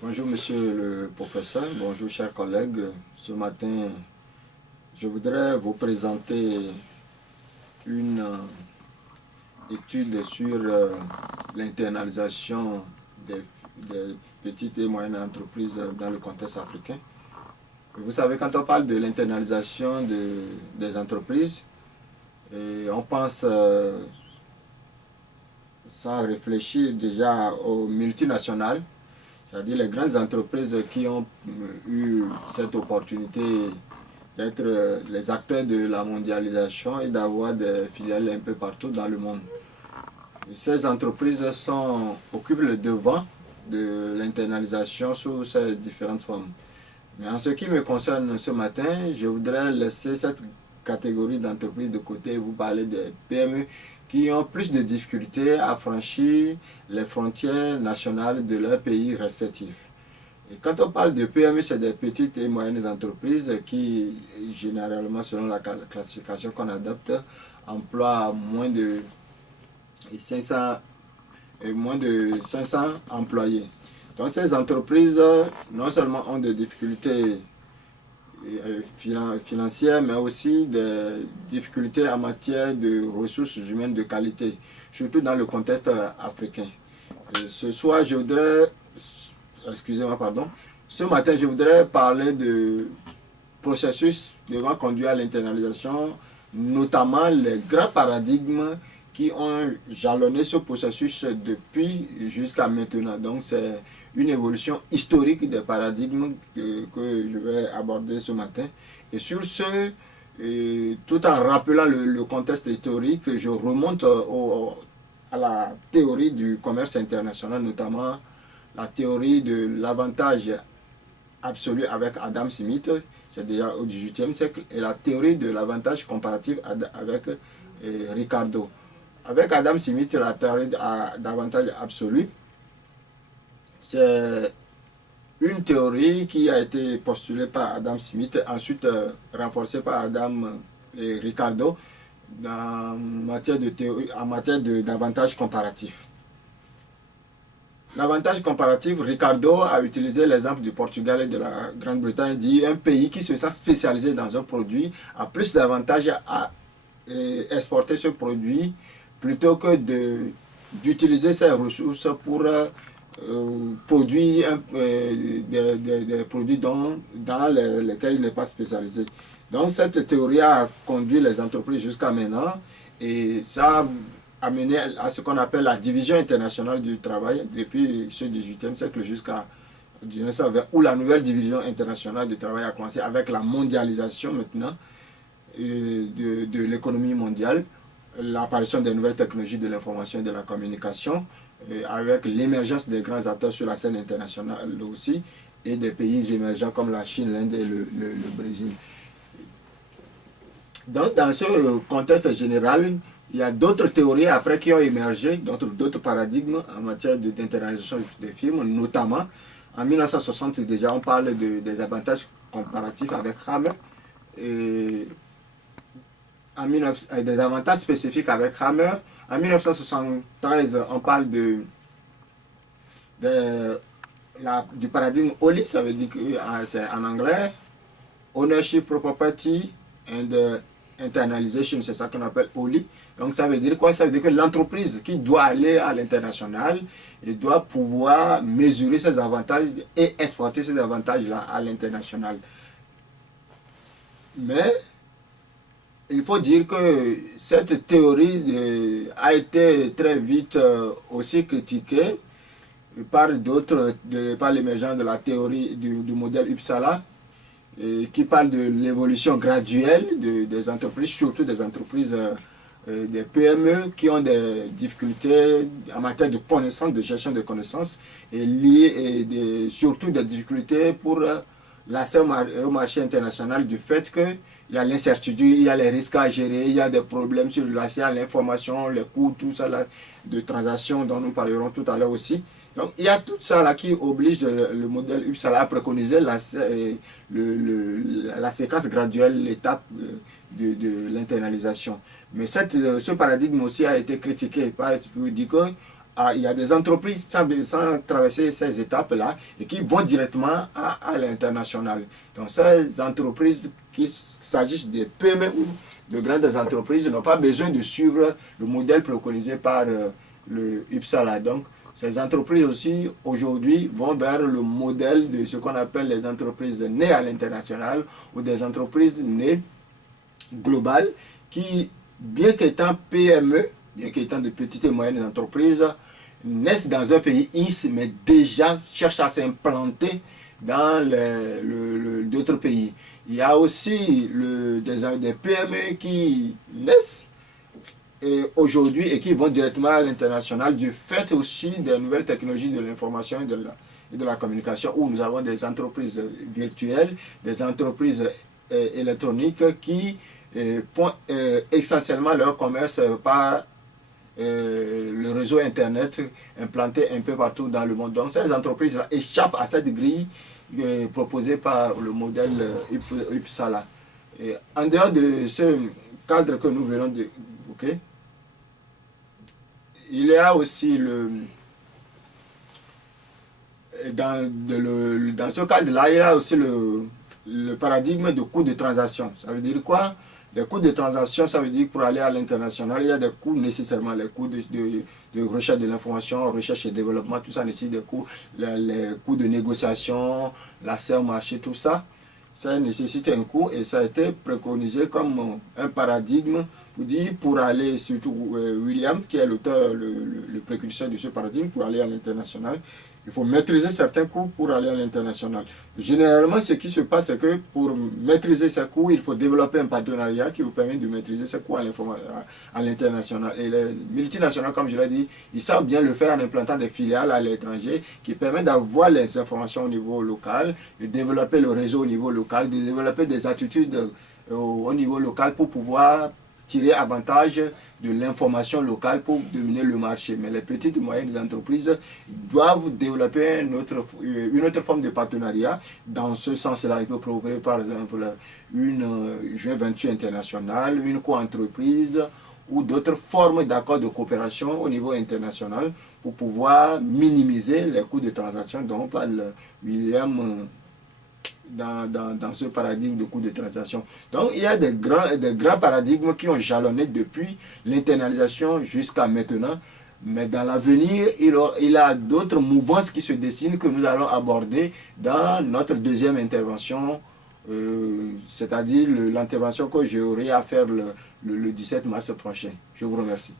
Bonjour monsieur le professeur, bonjour chers collègues. Ce matin, je voudrais vous présenter une étude sur l'internalisation des petites et moyennes entreprises dans le contexte africain. Vous savez, quand on parle de l'internalisation des entreprises, on pense sans réfléchir déjà aux multinationales, c'est-à-dire les grandes entreprises qui ont eu cette opportunité d'être les acteurs de la mondialisation et d'avoir des filiales un peu partout dans le monde. Et ces entreprises occupent le devant de l'internalisation sous ses différentes formes. Mais en ce qui me concerne ce matin, je voudrais laisser cette catégorie d'entreprises de côté et vous parler des PME qui ont plus de difficultés à franchir les frontières nationales de leurs pays respectifs. Et quand on parle de PME, c'est des petites et moyennes entreprises qui, généralement, selon la classification qu'on adopte, emploient moins de 500 employés. Donc ces entreprises, non seulement ont des difficultés financières, mais aussi des difficultés en matière de ressources humaines de qualité, surtout dans le contexte africain. Et ce soir, excusez-moi, pardon, ce matin, je voudrais parler de processus devant conduire à l'internalisation, notamment les grands paradigmes qui ont jalonné ce processus depuis jusqu'à maintenant. Donc c'est une évolution historique des paradigmes que je vais aborder ce matin. Et sur ce, tout en rappelant le contexte historique, je remonte à la théorie du commerce international, notamment la théorie de l'avantage absolu avec Adam Smith, c'est déjà au XVIIIe siècle, et la théorie de l'avantage comparatif avec Ricardo. Avec Adam Smith, la théorie d'avantage absolu, c'est une théorie qui a été postulée par Adam Smith, ensuite renforcée par Adam et Ricardo en matière d'avantage comparatif. L'avantage comparatif, Ricardo a utilisé l'exemple du Portugal et de la Grande-Bretagne, dit un pays qui se sent spécialisé dans un produit a plus d'avantages à exporter ce produit plutôt que d'utiliser ses ressources pour produire des produits dans lesquels il n'est pas spécialisé. Donc cette théorie a conduit les entreprises jusqu'à maintenant et ça a amené à ce qu'on appelle la division internationale du travail depuis ce 18e siècle jusqu'à 1920, où la nouvelle division internationale du travail a commencé avec la mondialisation maintenant de l'économie mondiale, l'apparition des nouvelles technologies de l'information et de la communication, avec l'émergence des grands acteurs sur la scène internationale aussi, et des pays émergents comme la Chine, l'Inde et le Brésil. Donc dans ce contexte général, il y a d'autres théories après qui ont émergé, d'autres paradigmes en matière d'internalisation des firmes, notamment en 1960 déjà on parle des avantages comparatifs avec Hammer, et des avantages spécifiques avec Hammer. En 1973 on parle du paradigme OLI, ça veut dire que c'est en anglais, Ownership, Property and Internalization, c'est ça qu'on appelle OLI. Donc ça veut dire quoi? Ça veut dire que l'entreprise qui doit aller à l'international et doit pouvoir mesurer ses avantages et exporter ces avantages-là à l'international. Mais il faut dire que cette théorie a été très vite aussi critiquée par d'autres, par l'émergence de la théorie du modèle Uppsala, qui parle de l'évolution graduelle des entreprises, surtout des entreprises, des PME qui ont des difficultés en matière de connaissances, de gestion de connaissances, et liées surtout des difficultés pour l'accès au marché international du fait qu'il y a l'incertitude, il y a les risques à gérer, il y a des problèmes sur l'accès à l'information, les coûts, tout ça là, de transactions dont nous parlerons tout à l'heure aussi. Donc il y a tout ça là qui oblige le modèle Uppsala à préconiser la séquence graduelle, l'étape de l'internalisation. Mais ce paradigme aussi a été critiqué. Dire il y a des entreprises sans traverser ces étapes-là et qui vont directement à l'international. Donc ces entreprises, qu'il s'agisse des PME ou de grandes entreprises, n'ont pas besoin de suivre le modèle préconisé par le UPSALA. Donc ces entreprises aussi aujourd'hui vont vers le modèle de ce qu'on appelle les entreprises nées à l'international ou des entreprises nées globales qui, bien qu'étant PME, bien qu'étant de petites et moyennes entreprises, naissent dans un pays X, mais déjà cherchent à s'implanter dans d'autres pays. Il y a aussi des PME qui naissent aujourd'hui et qui vont directement à l'international du fait aussi des nouvelles technologies de l'information et de la communication, où nous avons des entreprises virtuelles, des entreprises électroniques qui font essentiellement leur commerce par le réseau Internet implanté un peu partout dans le monde. Donc ces entreprises-là échappent à cette grille proposée par le modèle UPSALA. En dehors de ce cadre que nous venons d'évoquer, il y a aussi dans ce cadre-là, il y a aussi le paradigme de coût de transaction. Ça veut dire quoi? Les coûts de transaction, ça veut dire que pour aller à l'international, il y a des coûts nécessairement, les coûts de recherche de l'information, recherche et développement, tout ça nécessite des coûts, les coûts de négociation, l'accès au marché, tout ça. Ça nécessite un coût et ça a été préconisé comme un paradigme pour dire, pour aller, surtout William, qui est l'auteur, le précurseur de ce paradigme, pour aller à l'international, il faut maîtriser certains coûts pour aller à l'international. Généralement, ce qui se passe, c'est que pour maîtriser ces coûts, il faut développer un partenariat qui vous permet de maîtriser ces coûts à l'international. Et les multinationales, comme je l'ai dit, ils savent bien le faire en implantant des filiales à l'étranger qui permettent d'avoir les informations au niveau local, de développer le réseau au niveau local, de développer des attitudes au niveau local pour pouvoir tirer avantage de l'information locale pour dominer le marché. Mais les petites et moyennes entreprises doivent développer une autre forme de partenariat. Dans ce sens-là, il peut proposer par exemple une joint venture internationale, une co-entreprise ou d'autres formes d'accords de coopération au niveau international pour pouvoir minimiser les coûts de transaction dont parle William dans ce paradigme de coût de transaction. Donc il y a des grands paradigmes qui ont jalonné depuis l'internalisation jusqu'à maintenant. Mais dans l'avenir, il y a d'autres mouvances qui se dessinent que nous allons aborder dans notre deuxième intervention, c'est-à-dire l'intervention que j'aurai à faire le 17 mars prochain. Je vous remercie.